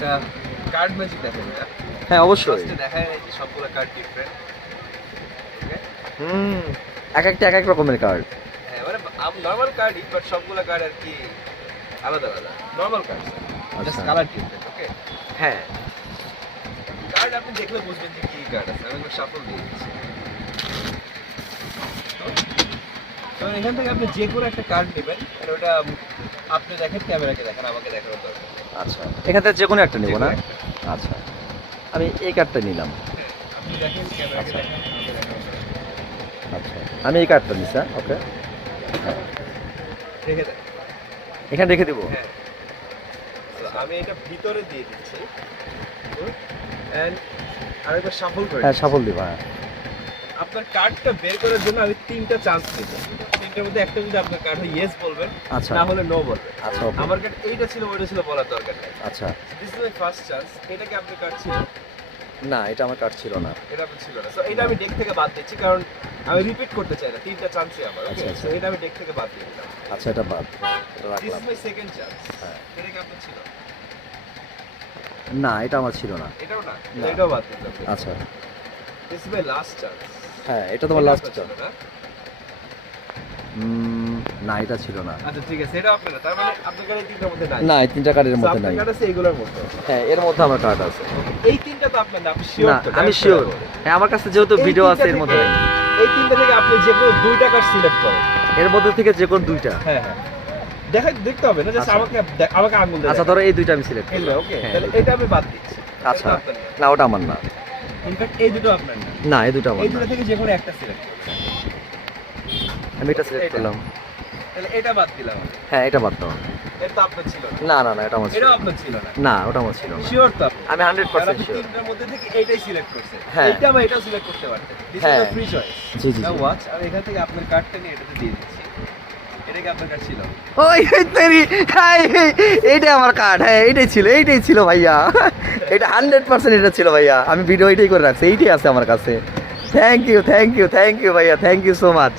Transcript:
একটা card magic দেখাই না? হ্যাঁ অবশ্যই। ফার্স্টে দেখায় এই যে সবগুলো কার্ড ডিফারেন্ট। ওকে? হুম, এক একটা এক এক রকমের কার্ড। হ্যাঁ, মানে নরমাল কার্ডই, বাট সবগুলো কার্ড আর কি আলাদা আলাদা। নরমাল কার্ড জাস্ট আচ্ছা। Colour different. ওকে? হ্যাঁ কার্ড আপনি দেখলে বুঝবেন যে কি কার্ড আছে। আমি একবার শাফল দিয়ে দিচ্ছি। তো এখান থেকে আপনি যে কোনো একটা কার্ড নেবেন, আর ওটা আপনি দেখেন, ক্যামেরাকে দেখেন, আমাকে দেখানোর দরকার নেই। আচ্ছা, এখান থেকে যে কোনো একটা নেব যে কোনো না? একটা। আচ্ছা, আমি এই কার্ডটা নিলাম। হ্যাঁ, আপনি দেখেন, ক্যামেরাকে আচ্ছা। দেখেন, আমাকে দেখানোর দরকার নেই। আচ্ছা, আমি এই কার্ডটা নিচ্ছি। ওকে, রেখে দেন। এখানে রেখে দিব। হ্যাঁ। So, আমি এটা ভিতরে দিয়ে দিচ্ছি। এন্ড আরেকবার শাফল করে হ্যাঁ দিচ্ছি। সফল দিব। হ্যাঁ আপনার কার্ডটা বের করার জন্য আমি তিনটা চান্স দেব। তিনটার মধ্যে একটা যদি আপনার কার্ড হয় ইয়েস বলবেন, আচ্ছা না হলে নো বলবেন। আচ্ছা ওকে। আমার কার্ড এইটা ছিল, ওইটা ছিল বলার দরকার নেই। আচ্ছা, this is my first chance. এটা কি আপনার কার্ড ছিল? না এটা আমার কার্ড ছিল না। এটা আপনার ছিল না। সো এটা আমি ডেক থেকে বাদ দিচ্ছি, কারণ আমি রিপিট করতে চাই না। তিনটা চান্সই আমার। ওকে? আচ্ছা, আচ্ছা। সো এটা আমি ডেক থেকে বাদ দিয়ে দিলাম। আচ্ছা এটা বাদ, এটা দিস রাখলাম। Is my second chance. হ্যাঁ। এটা কি আপনার ছিল? না এটা আমার ছিল না। এটাও না? না। এটাও বাদ দিলাম। আচ্ছা, this is my last chance. হ্যাঁ এটা তোমার লাস্ট ছিল চান্স। না? না এটা ছিল না। আচ্ছা ঠিক আছে, এটা আপনার না। তার মানে আপনার কাছে তিনটার মধ্যে নাই। না এই তিনটা কার্ডের So, মধ্যে আপনার নাই। কার্ড আছে এইগুলোর মধ্যে। হ্যাঁ এর মধ্যে আমার কার্ড আছে। এই তিনটা তো আপনার না, আপনি শিওর না তো? আমি Direct শিওর। বলেন। হ্যাঁ আমার কাছে যেহেতু এই ভিডিও আছে তিনটা এর মধ্যে থেকে- নাই। এই তিনটা থেকে আপনি যে কোনো দুইটা কার্ড সিলেক্ট করেন। এর মধ্যে থেকে যে কোনো দুইটা। হ্যাঁ হ্যাঁ, দেখতে হবে না, জাস্ট আচ্ছা। আমাকে আঙ্গুল দিয়ে আচ্ছা ধরো এই দুইটা আমি সিলেক্ট দেখান। করলাম। ওকে, হ্যাঁ, তাহলে এটা আমি বাদ দিচ্ছি। আচ্ছা না ওটা আমার না। ইনফ্যাক্ট এই দুটো আপনার না। না এই দুটো আমার এই না। দুটো থেকে যে কোনো একটা সিলেক্ট করবেন। আমি এটা সিলেক্ট এটা। করলাম। তাহলে এটা বাদ দিলাম আমি। হ্যাঁ এটা বাদ দাও। এটা তো আপনার ছিল না। না না না এটা আমার ছিল এটাও না। আপনার ছিল না। না ওটা আমার ছিল না। শিওর তো আপনি? আমি কারণ 100% আপনি শিওর। তিনটার মধ্যে থেকে এইটাই সিলেক্ট করছেন। হ্যাঁ। এইটা বা এটাও সিলেক্ট করতে পারতেন। দিস ইজ হ্যাঁ। Free choice. জি জি নাও জি। ওয়াচ, আমি এখান থেকে আপনার কার্ডটা নিয়ে এটাতে দিয়ে দিচ্ছি। এটা কি আপনার কার্ড ছিল? ওই তেরি হাই এইটাই আমার কার্ড। হ্যাঁ এইটাই ছিল ভাইয়া। এটা 100% এটা ছিল ভাইয়া। আমি ভিডিও এইটাই করে রাখছি। এইটাই আছে আমার কাছে। থ্যাংক ইউ ভাইয়া, থ্যাংক ইউ সো মাচ।